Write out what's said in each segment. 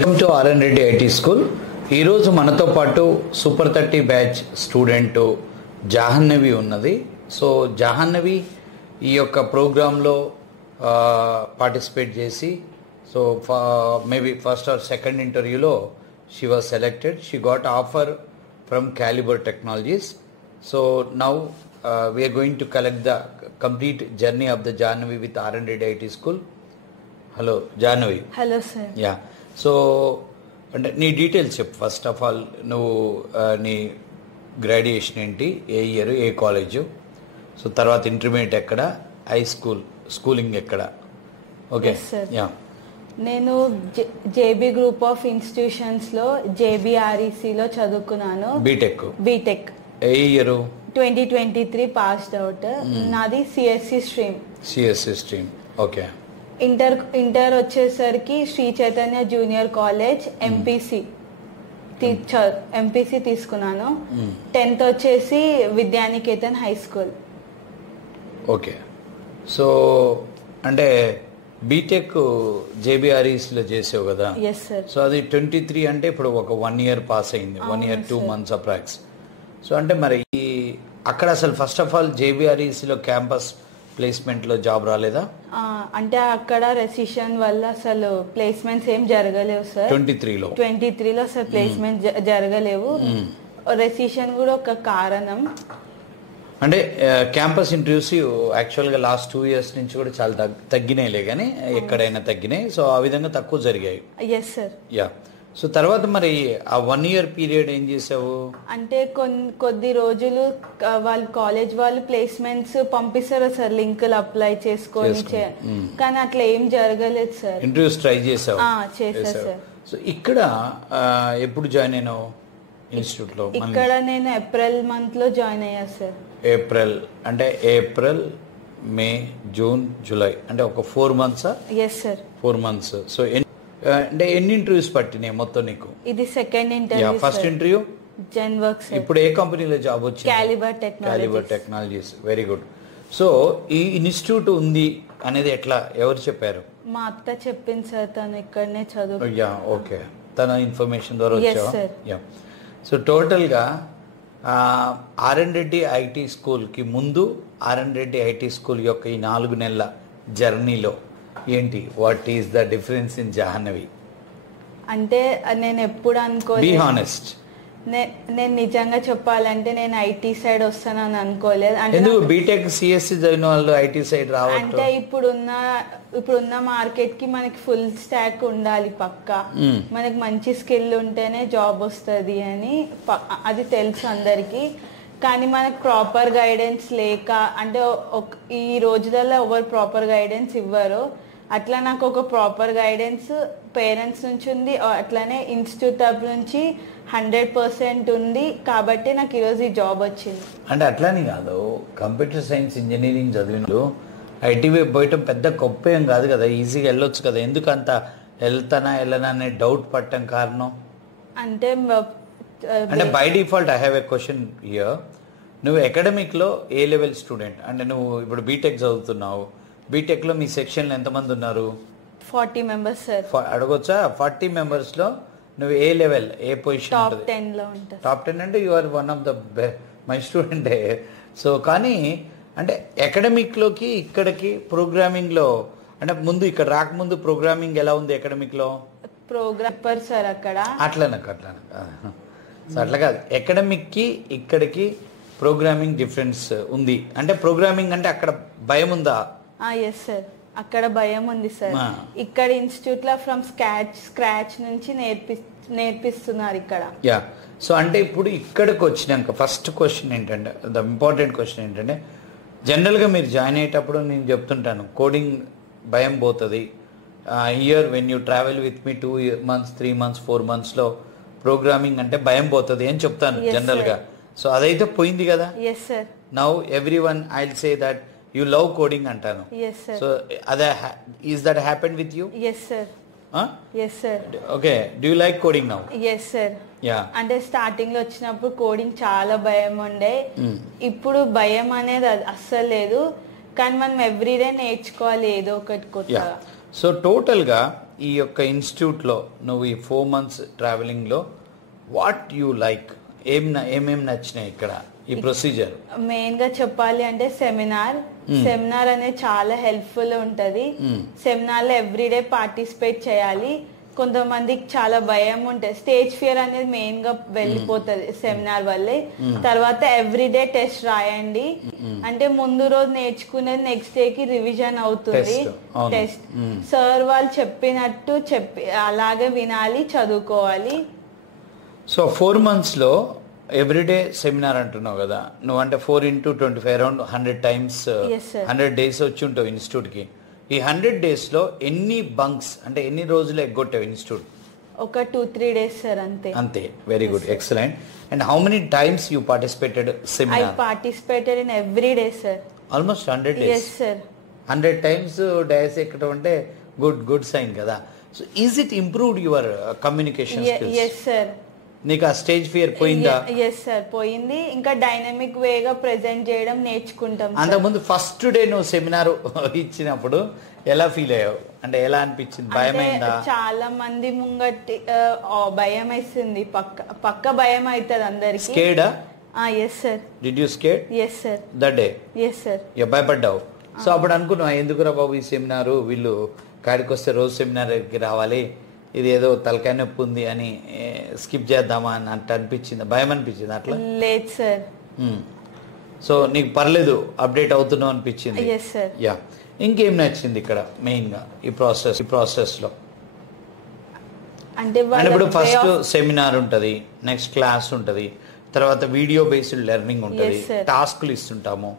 Welcome to RN Reddy IT school. ఈరోజు మనతో పాటు సూపర్ 30 బ్యాచ్ స్టూడెంట్ జాహ్నవి ఉన్నది. సో జాహ్నవి ఈ యొక్క ప్రోగ్రాంలో పార్టిసిపేట్ చేసి so maybe first or second ఇంటర్వ్యూలో she was selected. She got offer from Caliber Technologies. So now we are going to collect the complete journey of the Jahnavi with RN Reddy IT school. Hello Jahnavi. Hello sir. Yeah, so అంటే నీ details చెప్పు. First of all నువ్వు నీ graduation ఏంటి, ఏ year, ఏ college, so తర్వాత intermediate ఎక్కడ, హై స్కూలింగ్ ఎక్కడ? Okay yeah. నేను జేబీ గ్రూప్ ఆఫ్ ఇన్స్టిట్యూషన్స్లో జేబీఆర్ఈసీలో చదువుకున్నాను. బీటెక్ ఏ ఇయర్? 2023 passed out. నాది సిఎస్సి స్ట్రీమ్. ఓకే. ఇంటర్ వచ్చేసరికి Sri Chaitanya junior college MPC తీసుకున్నాను. 10th వచ్చేసి Vidyanikethan high school. Okay. So అంటే బీటెక్ జేబీఆర్ఈసీలో చేసావు కదా? Yes sir. సో అది 23 అంటే ఇప్పుడు ఒక 1 year పాస్ అయింది, 1 year 2 months అప్రాక్స్. సో అంటే మరి అక్కడ అసలు ఫస్ట్ ఆఫ్ ఆల్ జేబీఆర్ఈసీలో క్యాంపస్ ప్లేస్మెంట్లో జాబ్ రాలేదా? అంటే అక్కడ రెసిషన్ వల్ల అసలు ప్లేస్మెంట్స్ ఏం జరగలేవు సార్. 23లో అసలు ప్లేస్మెంట్ జరగలేవు. రెసిషన్ కూడా ఒక కారణం. అంటే క్యాంపస్ ఇంటర్వ్యూస్ యాక్చువల్గా లాస్ట్ 2 years నుంచి కూడా చాలా తగ్గినాయిలే, కానీ ఎక్కడైనా తగ్గినాయి. సో ఆ విధంగా తక్కువ జరిగాయి. Yes sir. యా. సో తర్వాత మరి ఆ 1 year పీరియడ్ ఏం చేసావు? అంటే కొద్ది రోజులు వాళ్ళు కాలేజ్ వాళ్ళు ప్లేస్మెంట్స్ పంపిస్తారు సార్, లింకులు అప్లై చేసుకొని, కానీ అట్లా ఏం జరగలేదు సార్. ఇంటర్వ్యూస్ ట్రై చేసావు? చేసా సార్. సో ఇక్కడ ఎప్పుడు జాయిన్ అయినావు ఇన్స్టిట్యూట్ లో? ఇక్కడ నేను ఏప్రిల్ మంత్ లో జాయిన్ అయ్యా సార్. ఏప్రిల్ అంటే ఏప్రిల్, మే, జూన్, జూలై అంటే ఒక 4 months? Yes sir, 4 months. So అంటే ఎన్ని ఇంటర్వ్యూస్ పట్టినాయి మొత్తం నీకు? ఇది second interview. First interview Zenworks. ఇప్పుడు ఏ కంపెనీలో జాబ్ వచ్చింది? Caliber Technologies. Very good. So ఈ ఇన్స్టిట్యూట్ ఉంది అనేది ఎట్లా, ఎవరు చెప్పారు? మా అత్త చెప్పింది సార్, తను ఇక్కడనే చదువు. Yeah, okay. తన ఇన్ఫర్మేషన్ ద్వారా వచ్చావా? యా. సో టోటల్గా ఆర్ఎన్ రెడ్డి ఐటీ స్కూల్కి ముందు ఆర్ఎన్ రెడ్డి ఐటీ స్కూల్ యొక్క ఈ 4 నెలల జర్నీలో ఏంటి, what is the difference in Jahnavi? అంటే నేను ఎప్పుడు అనుకోలేదు. Be honest. నేను నిజంగా చెప్పాలంటే నేను ఐటీ సైడ్ వస్తానని అనుకోలేదు. ఎందుకు బీటెక్ సిఎస్సి చదివిన వాళ్ళు ఐటీ సైడ్ రావాలి? అంటే ఇప్పుడున్న మార్కెట్ కి మనకి ఫుల్ స్టాక్ ఉండాలి పక్కా. మనకి మంచి స్కిల్ ఉంటేనే జాబ్ వస్తుంది అని అది తెలుసు అందరికి. కానీ మనకు ప్రాపర్ గైడెన్స్ లేక, అంటే ఈ రోజులలో ఎవరు ప్రాపర్ గైడెన్స్ ఇవ్వరు. అట్లా నాకు ఒక ప్రాపర్ గైడెన్స్ పేరెంట్స్ నుంచి ఉంది, అట్లానే ఇన్స్టిట్యూట్ తరపు నుంచి 100% ఉంది. కాబట్టి నాకు ఈరోజు ఈ జాబ్ వచ్చింది. అంటే అట్లానే కాదు, కంప్యూటర్ సైన్స్ ఇంజనీరింగ్ చదివిన ఐటీ వైపు పోయటం పెద్ద గొప్ప ఏం కాదు కదా, ఈజీగా వెళ్ళొచ్చు కదా. ఎందుకు అంత వెళ్ళనా అనే డౌట్ పట్టడం కారణం? అంటే by default I have a question here. నువ్వు అకాడమిక్లో ఏ లెవెల్ స్టూడెంట్? అంటే నువ్వు ఇప్పుడు బీటెక్ చదువుతున్నావు, బీటెక్లో మీ సెక్షన్లో ఎంతమంది ఉన్నారు? 40 members సార్. అడగొచ్చా? 40 members నువ్వు ఏ లెవెల్, ఏ పొజిషన్? టాప్ 10లో ఉంటా. టాప్ 10 అంటే you are one of the my స్టూడెంటే. సో కానీ అంటే అకాడమిక్లోకి ఇక్కడికి ప్రోగ్రామింగ్లో, అంటే ముందు ఇక్కడ రాకముందు ప్రోగ్రామింగ్ ఎలా ఉంది అకాడమిక్లో? ప్రోగ్రామర్ సార్ అక్కడ. అట్లా సో అట్లా కాదు, అకాడమిక్కి ఇక్కడికి ప్రోగ్రామింగ్ డిఫరెన్స్ ఉంది. అంటే ప్రోగ్రామింగ్ అంటే అక్కడ భయం ఉందా? ఎస్ సార్, అక్కడ భయం ఉంది సార్. ఇక్కడ ఇన్స్టిట్యూట్ లో ఫ్రమ్ స్క్రాచ్ నుంచి నేర్పిస్తున్నారు ఇక్కడ. యా. సో అంటే ఇప్పుడు ఇక్కడికి వచ్చినాక ఫస్ట్ క్వశ్చన్ ఏంటంటే, ద ఇంపార్టెంట్ క్వశ్చన్ ఏంటంటే, జనరల్గా మీరు జాయిన్ అయ్యేటప్పుడు నేను చెప్తుంటాను కోడింగ్ భయం పోతుంది. Year when you travel with me 2 months 3 months 4 monthsలో ప్రోగ్రామింగ్ అంటే భయం పోతుంది అని చెప్తాను జనరల్గా. సో అదైతే పోయింది కదా? Yes sir. Now everyone I will say that you love coding అంటాను. సో అదే is that happened with you? Yes sir. Yes sir. Okay. Do you like coding now? Yes sir. Yeah. అంటే starting లో వచ్చినప్పుడు coding చాలా భయం ఉండే, ఇప్పుడు భయం అనేది అస్సలు లేదు. కానీ మనం ఎవ్రీడే నేర్చుకోవాలి ఏదో ఒకటి కొత్తగా. సో టోటల్గా ఈ యొక్క ఇన్స్టిట్యూట్లో నువ్వు ఈ 4 months ట్రావెలింగ్లో వాట్ యూ లైక్ ఏమేమి నచ్చినాయి ఇక్కడ ఈ ప్రొసీజర్? మెయిన్ గా చెప్పాలి అంటే సెమినార్ అనేది చాలా హెల్ప్ఫుల్ ఉంటది. సెమినార్ లో ఎవ్రీడే పార్టిసిపేట్ చేయాలి. కొంతమందికి చాలా భయం ఉంటుంది, స్టేజ్ ఫియర్ అనేది మెయిన్ గా వెళ్ళిపోతుంది సెమినార్ వల్లే. తర్వాత ఎవ్రీడే టెస్ట్ రాయండి, అంటే ముందు రోజు నేర్చుకునేది నెక్స్ట్ డే కి రివిజన్ అవుతుంది. టెస్ట్ సార్ వాళ్ళు చెప్పినట్టు అలాగే వినాలి, చదువుకోవాలి. సో 4 months లో ఎవ్రీడే సెమినార్ అంటున్నావు కదా నువ్వు, అంటే 4 into 25 అరౌండ్ 100 times 100 days వచ్చి ఉంటావు ఇన్స్టిట్యూట్కి. ఈ 100 days లో ఎన్ని బంక్స్ అంటే ఎన్ని రోజులు ఎగ్గొట్టావు ఇన్స్టిట్యూట్? ఒక 2-3 days సార్, అంతే. Very good, excellent. And how many times you participated seminar? I participated in every day sir. Almost 100 days. yes sir. 100 times dais ఎక్కడం అంటే గుడ్ సైన్ కదా. So is it improved your communication skills? yes sir. నీకు ఆ stage fear పోయిందా? Yes sir, పోయింది. ఇంకా dynamic వేగా present చేయడం నేర్చుకుంటాం. అంతకుముందు ఫస్ట్ డే నువ్వు సెమినార్ ఇచ్చినప్పుడు ఎలా ఫీల్ అయ్యావు? అంటే ఎలా అనిపించింది? భయమైందా? చాలా మంది ముంగట్టి భయం వేసింది, పక్క భయం అవుతుంది అందరికి. స్కేర్డా? Yes sir. Did you scare? Yes sir. That day? Yes sir. భయపడ్డావు. సో అప్పుడు అనుకున్నావు ఎందుకురా బాబు ఈ సెమినారు, వీళ్ళు కాడికి వస్తే రోజు సెమినార్కి రావాలి, ఇది ఏదో తలకాయ నొప్పి ఉంది అని స్కిప్ చేద్దామా అని అంటే అనిపించింది, భయం అనిపించింది అట్లా? లేదు సార్. సో నీకు పర్లేదు, అప్డేట్ అవుతున్నావు అనిపించింది? Yes sir. యా. ఇంకేం నచ్చింది ఇక్కడ మెయిన్గా ఈ ప్రాసెస్లో? అంటే ఇప్పుడు ఫస్ట్ సెమినార్ ఉంటుంది, నెక్స్ట్ క్లాస్ ఉంటుంది, తర్వాత వీడియో బేస్డ్ లెర్నింగ్ ఉంటుంది, టాస్క్లు ఇస్తుంటాము,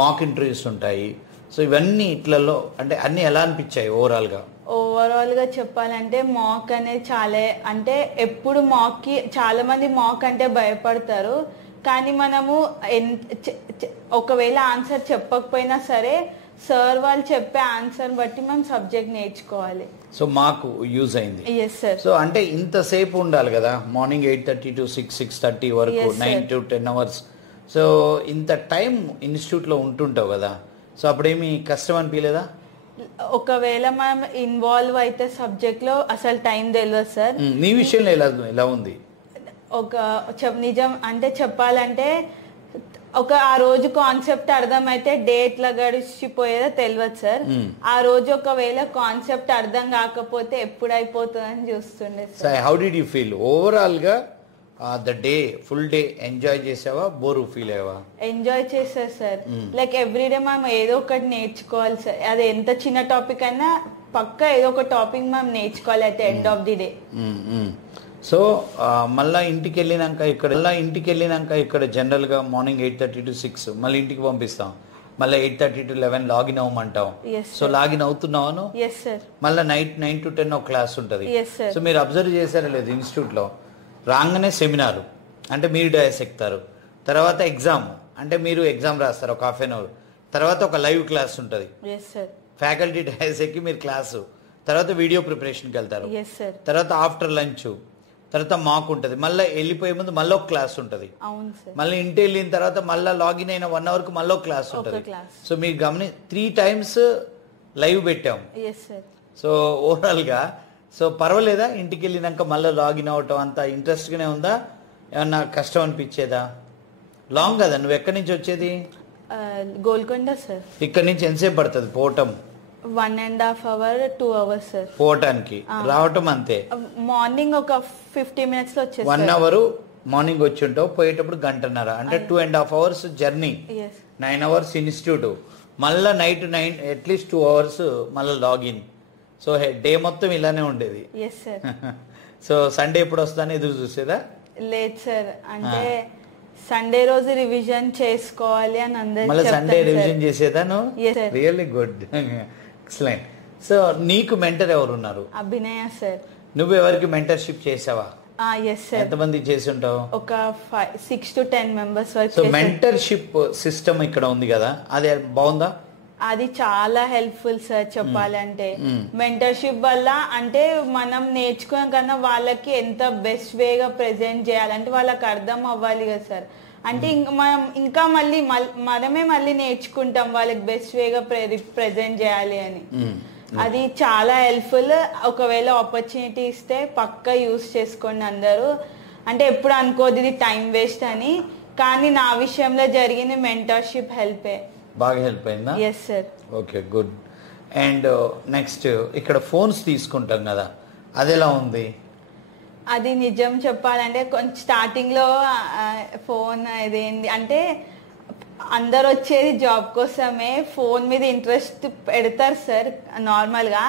మాక్ ఇంటర్వ్యూస్ ఉంటాయి. సో ఇవన్నీ ఇట్లలో అంటే అన్ని ఎలా అనిపించాయి ఓవరాల్ గా చెప్పాలంటే మాక్ అనేది చాలా, అంటే ఎప్పుడు మాక్కి చాలా మంది మాక్ అంటే భయపడతారు. కానీ మనము ఒకవేళ ఆన్సర్ చెప్పకపోయినా సరే సార్ వాళ్ళు చెప్పే ఆన్సర్ బట్టి మనం సబ్జెక్ట్ నేర్చుకోవాలి. సో మాకు యూజ్ అయింది. Yes sir. సో అంటే ఇంతసేపు ఉండాలి కదా, మార్నింగ్ 8:30 to 6:30 వరకు, 9 to 10 hours. సో ఇంత టైం ఇన్స్టిట్యూట్లో ఉంటుంటావు కదా, సో అప్పుడేమి కష్టం అనిపించలేదా? ఒకవేళ మనం ఇన్వాల్వ్ అయితే సబ్జెక్ట్ లో అసలు టైం తెలియదు సార్. నీ విషయంలో ఎలా ఉంది? నిజం అంటే చెప్పాలంటే ఆ రోజు కాన్సెప్ట్ అర్థమైతే డే ఎట్లా గడిచిపోయేదో తెలియదు సార్. ఆ రోజు ఒకవేళ కాన్సెప్ట్ అర్థం కాకపోతే ఎప్పుడు అయిపోతుందని చూస్తుండే sir. How did you feel overall గా the day, full day enjoy చేసావా, బోర్ ఫీల్ అయ్యావా? ఎంజాయ్ చేసా సార్. లైక్ ఎవ్రీడే మనం ఏదో ఒకటి నేర్చుకోవాలి సార్. అది ఎంత చిన్న టాపిక్ అయినా పక్కా ఏదో ఒక టాపిక్ మనం నేర్చుకోవాలి అయితే end of the day. So మళ్ళీ ఇంటికి వెళ్ళినాక ఇక్కడ జనరల్గా మార్నింగ్ 8:30 to 6 మళ్ళీ ఇంటికి పంపిస్తాం, మళ్ళీ 8:30 to 11 లాగిన్ అవ్వమంటాం. సో లాగిన్ అవుతున్నావాను? మళ్ళీ నైట్ 9 to 10 ఒక క్లాస్ ఉంటుంది. సో మీరు అబ్జర్వ్ చేశారా లేదు, ఇన్స్టిట్యూట్లో రాగానే సెమినారు అంటే మీరు డయాస్ ఎక్కుతారు, తర్వాత ఎగ్జామ్ అంటే మీరు ఎగ్జామ్ రాస్తారు ఒక 1/2 hour, తర్వాత ఒక లైవ్ క్లాస్ ఉంటుంది, ఫ్యాకల్టీ డయాస్ ఎక్కి మీరు క్లాసు, తర్వాత వీడియో ప్రిపరేషన్కి వెళ్తారు, తర్వాత ఆఫ్టర్ లంచ్, తర్వాత మాక్ ఉంటుంది, మళ్ళీ వెళ్ళిపోయే ముందు మళ్ళీ ఒక క్లాస్ ఉంటుంది, మళ్ళీ ఇంటి వెళ్ళిన తర్వాత మళ్ళీ లాగిన్ అయిన 1 hourకి మళ్ళీ ఒక క్లాస్ ఉంటుంది. సో మీరు 3 times లైవ్ పెట్టాం. సో ఓవరాల్గా సో పర్వాలేదా? ఇంటికి వెళ్ళినాక మళ్ళీ లాగిన్ అవటం అంత ఇంట్రెస్ట్గానే ఉందా? ఏమన్నా కష్టం అనిపించేదా? లాంగ్ కదా, నువ్వు ఎక్కడి నుంచి వచ్చేది? గోల్కొండ సార్. ఇక్కడ నుంచి ఎంతసేపు పడుతుంది పోవటం? 1.5 hours 2 hours సార్ పోవటానికి, రావటం అంతే. మార్నింగ్ ఒక 50 minutes లో వచ్చేది. 1 hour మార్నింగ్ వచ్చి ఉంటావు, పోయేటప్పుడు 1.5 గంట, అంటే 2.5 hours జర్నీ, 9 hours ఇన్స్టిట్యూట్, మళ్ళీ నైట్ 9 అట్లీస్ట్ 2 hours మళ్ళీ లాగిన్. సో డే మొత్తం ఇలానే ఉండేది. సో సండే ఎప్పుడు వస్తానో ఎదురు చూసేదా? లేదు సార్, అంటే సండే రోజు రివిజన్ చేసుకోవాలి అని అందరూ మళ్ళీ సండే రివిజన్ చేసేదా నువ్వు? Really good, excellent. సో నీకు మెంటర్ ఎవరు ఉన్నారు? అభినయ సార్. నువ్వు ఎవరికి మెంటర్షిప్ చేసావా? ఎంతమంది చేసి ఉంటావు? ఒక 6 to 10 members వరకు. సో మెంటర్షిప్ సిస్టమ్ ఇక్కడ ఉంది కదా, అది బాగుందా? అది చాలా హెల్ప్ఫుల్ సార్ చెప్పాలంటే. మెంటర్షిప్ వల్ల అంటే మనం నేర్చుకున్న కన్నా వాళ్ళకి ఎంత బెస్ట్ వేగా ప్రెజెంట్ చేయాలంటే వాళ్ళకి అర్థం అవ్వాలి కదా సార్. అంటే మనం ఇంకా మనమే మళ్ళీ నేర్చుకుంటాం వాళ్ళకి బెస్ట్ వేగా ప్రెజెంట్ చేయాలి అని. అది చాలా హెల్ప్ఫుల్. ఒకవేళ ఆపర్చునిటీ ఇస్తే పక్కా యూస్ చేసుకోండి అందరూ. అంటే ఎప్పుడు అనుకోదు ఇది టైం వేస్ట్ అని, కానీ నా విషయంలో జరిగిన మెంటర్షిప్ బాగా హెల్ప్ అయిందా? Yes sir. Okay, good. And next ఇక్కడ ఫోన్స్ తీసుకుంటాం కదా, అది ఎలా ఉంది? అది నిజం చెప్పాలంటే కొంచెం స్టార్టింగ్లో ఫోన్ ఇదేంటి అంటే అందరు వచ్చేది జాబ్ కోసమే, ఫోన్ మీద ఇంట్రెస్ట్ పెడతారు సార్ నార్మల్గా,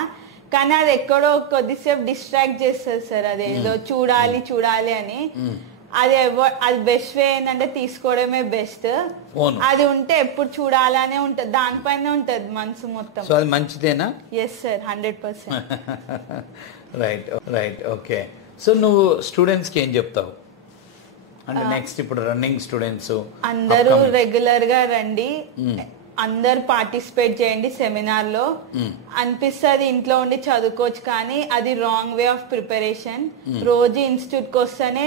కానీ అది ఎక్కడో కొద్దిసేపు డిస్ట్రాక్ట్ చేస్తుంది సార్. అదేదో చూడాలి అని. అది బెస్ట్ వే ఏంటంటే తీసుకోవడమే బెస్ట్. అది ఉంటే ఎప్పుడు చూడాలనే ఉంటది, దానిపైన ఉంటది మనసు మొత్తం. సో అది మంచిదేనా? Yes sir, 100%. Right. Okay. So నువ్వు స్టూడెంట్స్ కి ఏం చెప్తావు? అంటే నెక్స్ట్ ఇప్పుడు రన్నింగ్ స్టూడెంట్స్ అందరూ రెగ్యులర్ గా రండి, అందరు పార్టిసిపేట్ చేయండి సెమినార్ లో. అనిపిస్తుంది ఇంట్లో ఉండి చదువుకోవచ్చు, కానీ అది రాంగ్ వే ఆఫ్ ప్రిపరేషన్. రోజు ఇన్స్టిట్యూట్ కి వస్తేనే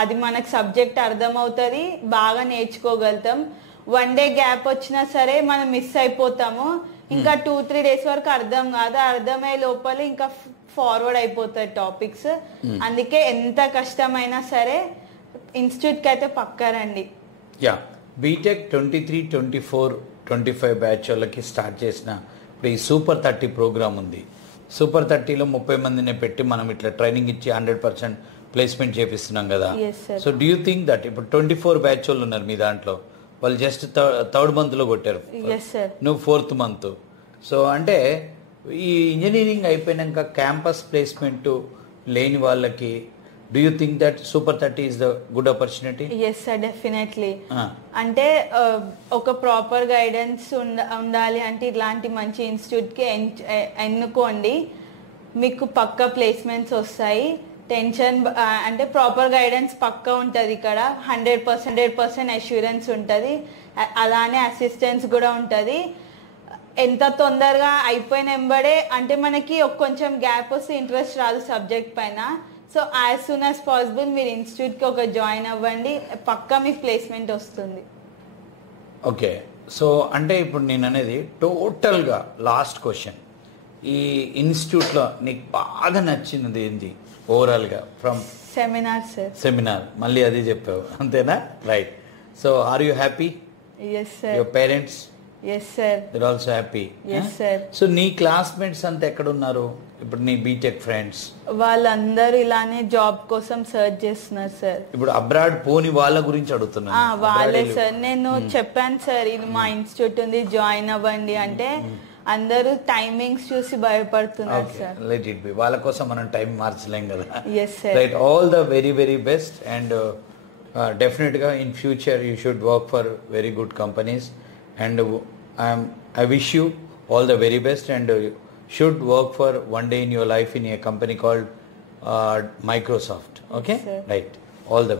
అది మనకు సబ్జెక్ట్ అర్థం అవుతుంది, బాగా నేర్చుకోగలుగుతాం. 1 డే గ్యాప్ వచ్చినా సరే మనం మిస్ అయిపోతాము. ఇంకా 2-3 డేస్ వరకు అర్థం కాదు, అర్థమయ్యే లోపల ఇంకా ఫార్వర్డ్ అయిపోతాయి టాపిక్స్. అందుకే ఎంత కష్టమైనా సరే ఇన్స్టిట్యూట్ కి అయితే పక్కా రండి. యా, బీటెక్ 23, 24, 25 బ్యాచ్ వాళ్ళకి స్టార్ట్ చేసిన ఇప్పుడు ఈ సూపర్ 30 ప్రోగ్రామ్ ఉంది. సూపర్ 30లో 30 మందిని పెట్టి మనం ఇట్లా ట్రైనింగ్ ఇచ్చి 100% ప్లేస్మెంట్ చేపిస్తున్నాం కదా. So do you think that ఇప్పుడు 24 బ్యాచ్ వాళ్ళు ఉన్నారు మీ దాంట్లో, వాళ్ళు జస్ట్ థర్డ్ మంత్ లో కొట్టారు, నువ్వు 4th మంత్. సో అంటే ఈ ఇంజనీరింగ్ అయిపోయినాక క్యాంపస్ ప్లేస్మెంట్ లేని వాళ్ళకి do you think that super 30 is the good opportunity? Yes sir, definitely. అంటే ఒక ప్రాపర్ గైడెన్స్ ఉండాలి అంటే ఇలాంటి మంచి ఇన్స్టిట్యూట్ కి ఎన్నుకోండి, మీకు పక్కా ప్లేస్మెంట్స్ వస్తాయి. టెన్షన్ అంటే ప్రాపర్ గైడెన్స్ పక్కా ఉంటుంది ఇక్కడ, 100% అష్యూరెన్స్ ఉంటుంది. అలానే అసిస్టెన్స్ కూడా ఉంటుంది. ఎంత తొందరగా అయిపోయిన వెంబడే అంటే మనకి కొంచెం గ్యాప్ వస్తే ఇంట్రెస్ట్ రాదు సబ్జెక్ట్ పైన. So as soon as possible మీరు ఇన్స్టిట్యూట్కి జాయిన్ అవ్వండి, పక్కా మీకు ప్లేస్మెంట్ వస్తుంది. ఓకే. సో అంటే ఇప్పుడు నేను అనేది టోటల్గా లాస్ట్ క్వశ్చన్, ఈ ఇన్స్టిట్యూట్లో నీకు బాగా నచ్చినది ఏంటి ఓవరాల్గా? From seminar sir. సెమినార్, మళ్ళీ అది చెప్పావు అంతేనా? Right. So are you happy? Yes sir. Your parents? Yes sir. They are also happy? Yes sir. So నీ క్లాస్మేట్స్ అంతా ఎక్కడ ఉన్నారు ఇప్పుడు, నీ బీటెక్ ఫ్రెండ్స్? వాళ్ళందరూ ఇలానే జాబ్ కోసం సర్చ్ చేస్తున్నారు సార్. ఇప్పుడు అబ్రాడ్ పోని వాళ్ళ గురించి అడుగుతున్నా. వాళ్ళే సార్, నేను చెప్పాను సార్ ఇది మా ఇన్స్టిట్యూట్ ఉంది జాయిన్ అవ్వండి అంటే అందరూ టైమింగ్స్ చూసి భయపడుతున్నారు సార్. లెట్ ఇట్ బి, వాళ్ళ కోసం మనం టైం మార్చలేం కదా. Yes sir. Right. All the very best and డెఫినెట్గా in future you should work for very good companies and I wish you all the very best and should work for one day in your life in a company called Microsoft. Okay? Yes, sir. Right. All the